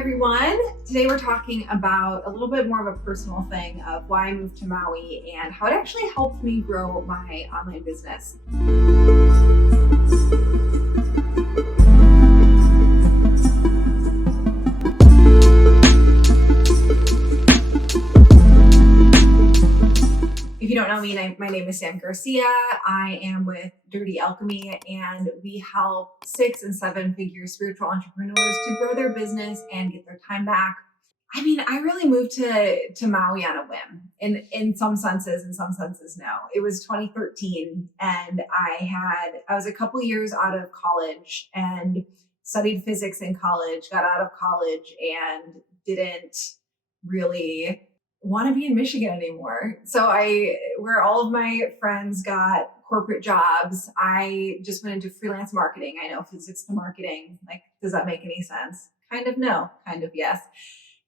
everyone. Today we're talking about a little bit more of a personal thing of why I moved to Maui and how it actually helped me grow my online business. If you don't know me, my name is Sam Garcia. I am with Dirty Alchemy, and we help 6- and 7-figure spiritual entrepreneurs to grow their business and get their time back. I mean, I really moved to Maui on a whim. In some senses, in some senses, no. It was 2013, and I was a couple years out of college and studied physics in college, got out of college, and didn't really want to be in Michigan anymore. So where all of my friends got corporate jobs, I just went into freelance marketing. I know physics to marketing. Like, does that make any sense? Kind of no, kind of yes.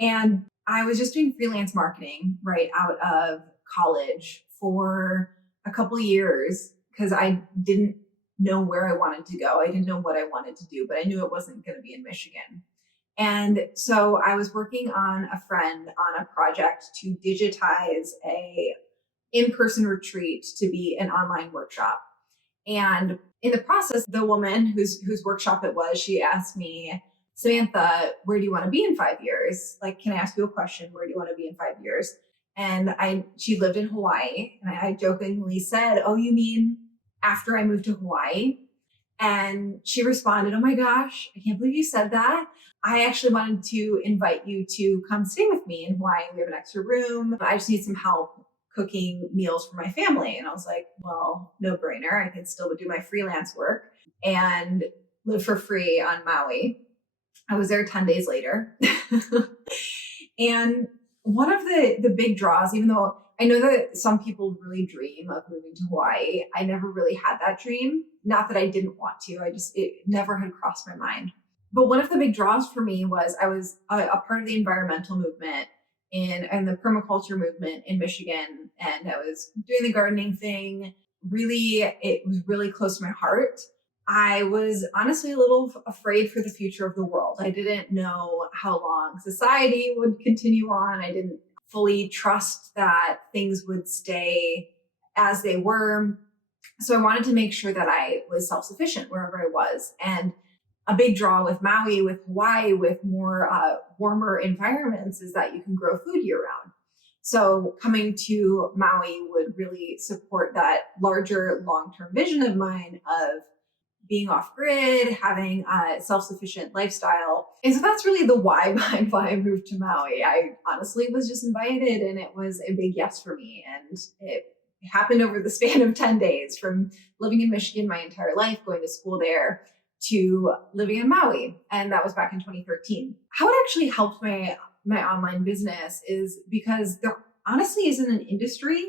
And I was just doing freelance marketing right out of college for a couple of years because I didn't know where I wanted to go. I didn't know what I wanted to do, but I knew it wasn't going to be in Michigan. And so I was working on a project to digitize a in-person retreat to be an online workshop. And in the process, the woman whose workshop it was, she asked me, Samantha, where do you want to be in 5 years? Like, can I ask you a question? Where do you want to be in 5 years? And she lived in Hawaii. And I jokingly said, oh, you mean after I moved to Hawaii? And she responded, oh my gosh, I can't believe you said that. I actually wanted to invite you to come stay with me in Hawaii. We have an extra room. I just need some help cooking meals for my family. And I was like, well, no brainer. I can still do my freelance work and live for free on Maui. I was there 10 days later. And one of the big draws, even though I know that some people really dream of moving to Hawaii, I never really had that dream. Not that I didn't want to, it never had crossed my mind. But one of the big draws for me was I was a part of the environmental movement and the permaculture movement in Michigan. And I was doing the gardening thing. Really, it was really close to my heart. I was honestly a little afraid for the future of the world. I didn't know how long society would continue on. I didn't fully trust that things would stay as they were. So I wanted to make sure that I was self-sufficient wherever I was. And a big draw with Maui, with Hawaii, with more warmer environments is that you can grow food year-round. So coming to Maui would really support that larger long-term vision of mine of being off-grid, having a self-sufficient lifestyle. And so that's really the why behind why I moved to Maui. I honestly was just invited and it was a big yes for me. And it happened over the span of 10 days from living in Michigan my entire life, going to school there, to living in Maui. And that was back in 2013. How it actually helped my online business is because there honestly isn't an industry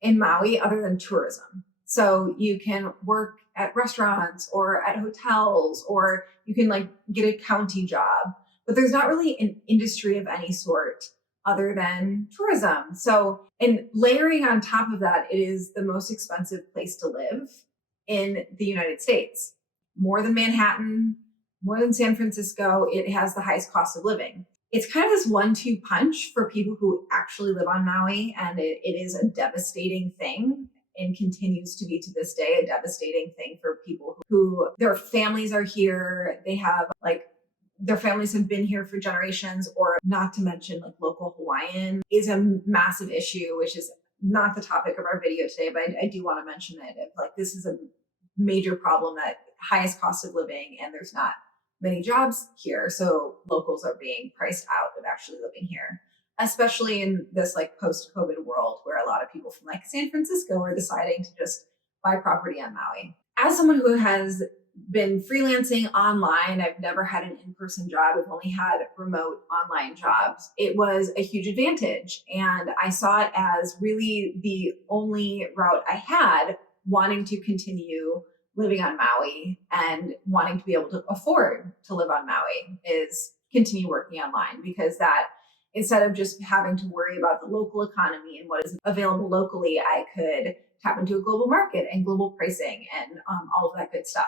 in Maui other than tourism. So you can work at restaurants or at hotels, or you can like get a county job, but there's not really an industry of any sort other than tourism. So, and layering on top of that, it is the most expensive place to live in the United States. More than Manhattan, more than San Francisco, it has the highest cost of living. It's kind of this 1-2 punch for people who actually live on Maui, and it is a devastating thing and continues to be to this day a devastating thing for people who their families are here. They have their families have been here for generations, or not to mention like local Hawaiian is a massive issue, which is not the topic of our video today, but I do want to mention it. Like, this is a major problem, that highest cost of living, and there's not many jobs here. So locals are being priced out of actually living here, especially in this like post-COVID world where a lot of people from like San Francisco are deciding to just buy property on Maui. As someone who has been freelancing online, I've never had an in-person job. I've only had remote online jobs. It was a huge advantage. And I saw it as really the only route I had, wanting to continue living on Maui and wanting to be able to afford to live on Maui, is continue working online, because that, instead of just having to worry about the local economy and what is available locally, I could tap into a global market and global pricing and all of that good stuff.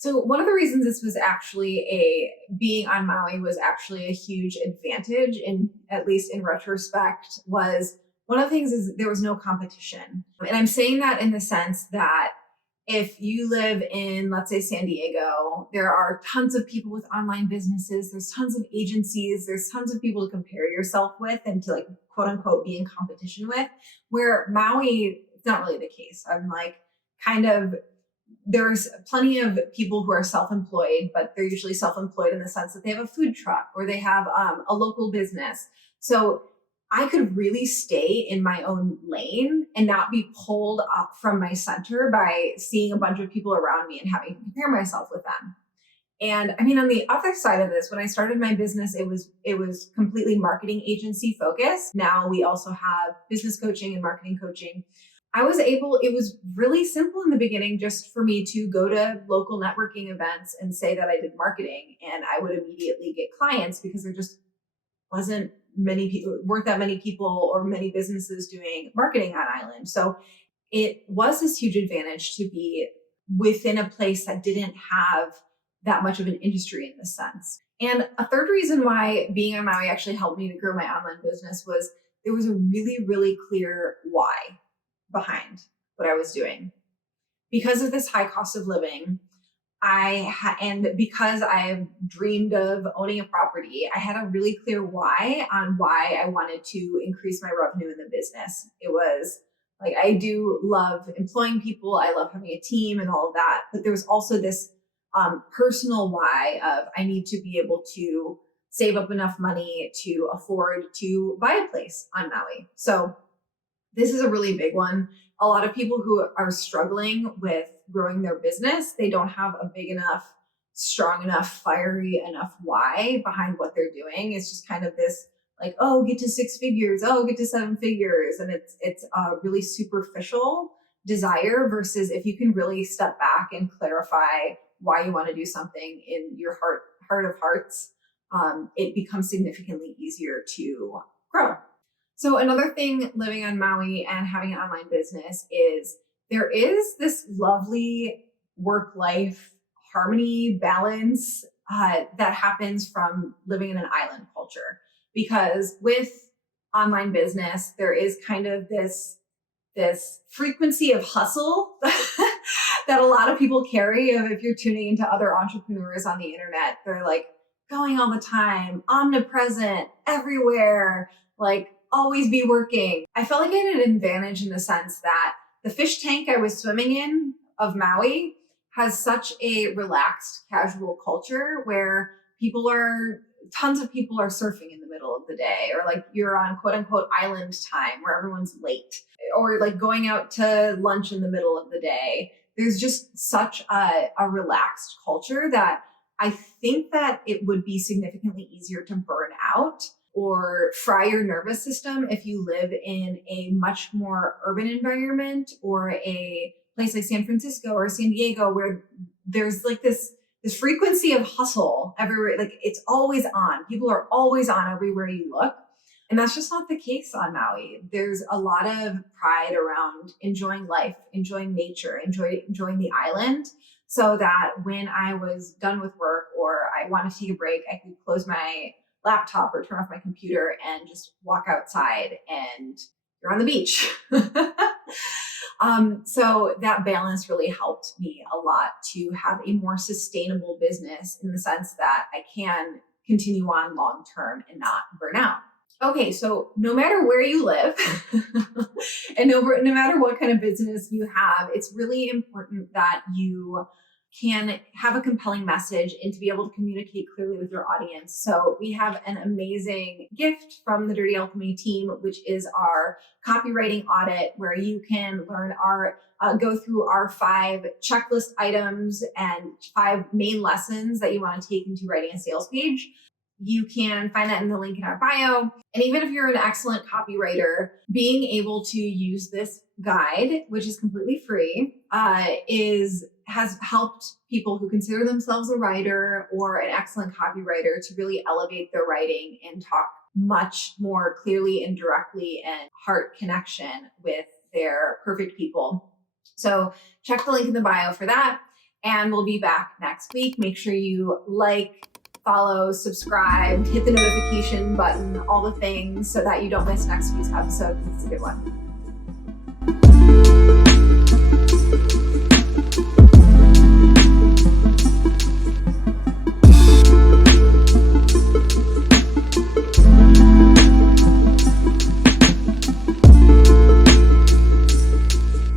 So one of the reasons this was actually being on Maui was actually a huge advantage, in at least in retrospect, was one of the things is there was no competition. And I'm saying that in the sense that if you live in, let's say, San Diego, there are tons of people with online businesses, there's tons of agencies, there's tons of people to compare yourself with and to, like, quote unquote, be in competition with. Where Maui, it's not really the case. I'm like, kind of, there's plenty of people who are self-employed, but they're usually self-employed in the sense that they have a food truck or they have a local business. So I could really stay in my own lane and not be pulled up from my center by seeing a bunch of people around me and having to compare myself with them. And I mean, on the other side of this, when I started my business, it was completely marketing agency focused. Now we also have business coaching and marketing coaching. It was really simple in the beginning just for me to go to local networking events and say that I did marketing, and I would immediately get clients because there just weren't that many people or many businesses doing marketing on island. So it was this huge advantage to be within a place that didn't have that much of an industry in this sense. And a third reason why being on Maui actually helped me to grow my online business was there was a really, really clear why behind what I was doing. Because of this high cost of living, and because I dreamed of owning a property, I had a really clear why on why I wanted to increase my revenue in the business. It was like, I do love employing people. I love having a team and all of that. But there was also this personal why of I need to be able to save up enough money to afford to buy a place on Maui. So this is a really big one. A lot of people who are struggling with growing their business, they don't have a big enough, strong enough, fiery enough why behind what they're doing. It's just kind of this like, oh, get to 6 figures, oh, get to 7 figures. And it's a really superficial desire versus if you can really step back and clarify why you want to do something in your heart of hearts, it becomes significantly easier to grow. So another thing living on Maui and having an online business is there is this lovely work-life harmony, balance that happens from living in an island culture. Because with online business, there is kind of this frequency of hustle that a lot of people carry. If you're tuning into other entrepreneurs on the internet, they're like going all the time, omnipresent, everywhere, like always be working. I felt like I had an advantage in the sense that the fish tank I was swimming in of Maui has such a relaxed, casual culture where tons of people are surfing in the middle of the day, or like you're on quote unquote island time where everyone's late, or like going out to lunch in the middle of the day. There's just such a relaxed culture that I think that it would be significantly easier to burn out or fry your nervous system if you live in a much more urban environment or a place like San Francisco or San Diego, where there's like this frequency of hustle everywhere. Like it's always on. People are always on everywhere you look. And that's just not the case on Maui. There's a lot of pride around enjoying life, enjoying nature, enjoying the island, so that when I was done with work or I wanted to take a break, I could close my laptop or turn off my computer and just walk outside and you're on the beach. So that balance really helped me a lot to have a more sustainable business in the sense that I can continue on long term and not burn out. Okay, so no matter where you live and no matter what kind of business you have, it's really important that you can have a compelling message and to be able to communicate clearly with your audience. So we have an amazing gift from the Dirty Alchemy team, which is our copywriting audit, where you can learn go through our 5 checklist items and 5 main lessons that you want to take into writing a sales page. You can find that in the link in our bio. And even if you're an excellent copywriter, being able to use this guide, which is completely free, has helped people who consider themselves a writer or an excellent copywriter to really elevate their writing and talk much more clearly and directly and heart connection with their perfect people. So check the link in the bio for that. And we'll be back next week. Make sure you like, follow, subscribe, hit the notification button, all the things so that you don't miss next week's episode. It's a good one.